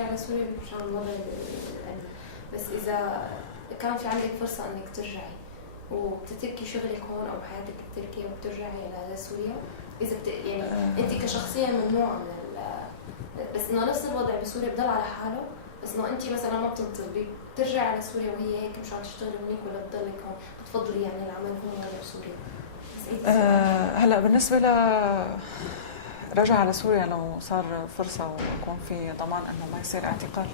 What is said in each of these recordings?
ترجع لسوريا مشان الوضع الأمني، بس إذا كان في عندك فرصة إنك ترجعي وبتتركي شغلك هون أو حياتك بتركيا وبترجعي لسوريا، إذا يعني أنت كشخصية ممنوعة من بس إنه نفس الوضع بسوريا بضل على حاله، بس إنه أنت مثلا ما بتنطلبي بترجعي على سوريا وهي هيك مشان تشتغلي هنيك، ولا بتضلك هون بتفضلي يعني العمل هون ولا بسوريا؟ هلا بالنسبة رجع على سوريا لو صار فرصة ويكون في ضمان انه ما يصير اعتقال،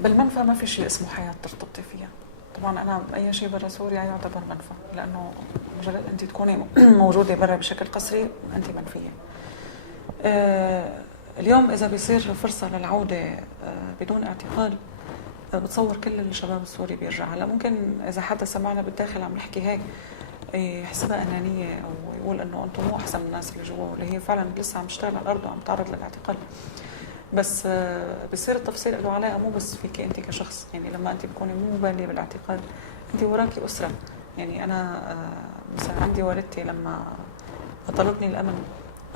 بالمنفى ما في شيء اسمه حياة ترتبطي فيها. طبعا انا اي شيء برا سوريا يعتبر منفى، لانه مجرد انت تكوني موجودة برا بشكل قسري انت منفية. اليوم اذا بيصير فرصة للعودة بدون اعتقال، بتصور كل الشباب السوري بيرجع. هلا ممكن اذا حدا سمعنا بالداخل عم نحكي هيك يحسبها انانيه او يقول انه انتم مو احسن من الناس اللي جوا، واللي هي فعلا لسه عم تشتغل على الارض وعم تعرض للاعتقال. بس بصير التفصيل له علاقه مو بس فيك انت كشخص، يعني لما انت بتكوني مو مباليه بالاعتقال انت وراكي اسره. يعني انا مثلا عندي والدتي لما طلبني الامن،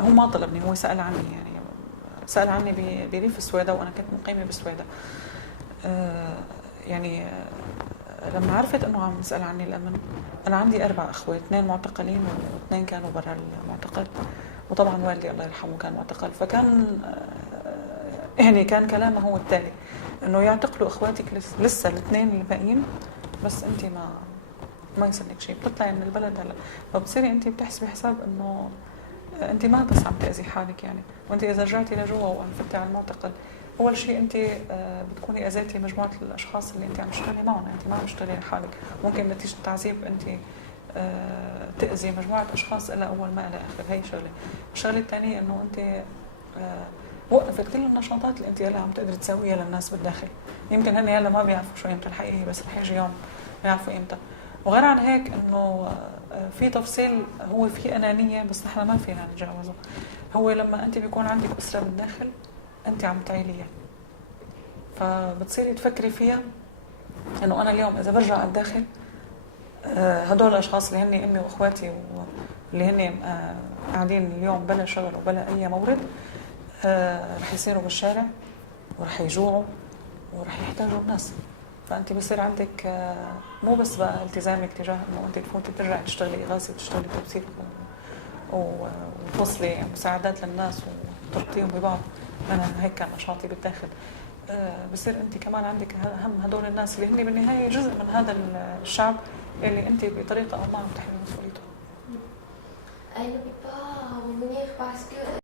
هو ما طلبني، هو سال عني، يعني سال عني بريف السويداء وانا كنت مقيمه بالسويداء. يعني لما عرفت انه عم يسأل عني الامن، انا عندي 4 اخوات، 2 معتقلين و2 كانوا برا المعتقل، وطبعا والدي الله يرحمه كان معتقل. فكان يعني كان كلامه هو التالي، انه يعتقلوا اخواتك لسه ال2 الباقيين، بس انت ما يصير لك شيء، بتطلعي من البلد. هلا فبتصيري انت بتحسبي حساب انه انت ما بس عم تاذي حالك، يعني وانت اذا رجعتي لجوا وانفتي على المعتقل، اول شيء انت بتكوني اذيتي مجموعه الاشخاص اللي انت عم تشتغلي معهم، انت ما عم تشتغلي لحالك. ممكن نتيجه التعذيب انت تاذي مجموعه اشخاص الى اول ما الى اخر. هي شغله. الشغله الثانيه انه انت وقفت كل النشاطات اللي انت هلا عم تقدري تسويها للناس بالداخل. يمكن هن هلا ما بيعرفوا شو قيمه الحقيقيه، بس رح يجي يوم بيعرفوا قيمتها. وغير عن هيك انه في تفصيل، هو في انانيه بس نحن ما فينا نتجاوزه. هو لما انت بيكون عندك اسره بالداخل انت عم تعيليها، فبتصيري تفكري فيها انه انا اليوم اذا برجع على الداخل، هدول الاشخاص اللي هن امي واخواتي واللي هن قاعدين اليوم بلا شغل وبلا اي مورد، رح يصيروا بالشارع ورح يجوعوا ورح يحتاجوا الناس. فانت بصير عندك مو بس بقى التزامك تجاه انه انت تفوتي ترجعي تشتغلي اغاثه وتشتغلي توثيق وتوصلي مساعدات للناس وتربطيهم ببعض. انا هيك كان نشاطي بالداخل. بصير انت كمان عندك هم هدول الناس اللي هن بالنهايه جزء من هذا الشعب اللي انت بطريقه او ما عم تحملي مسؤوليته. Elle ne peut pas revenir parce que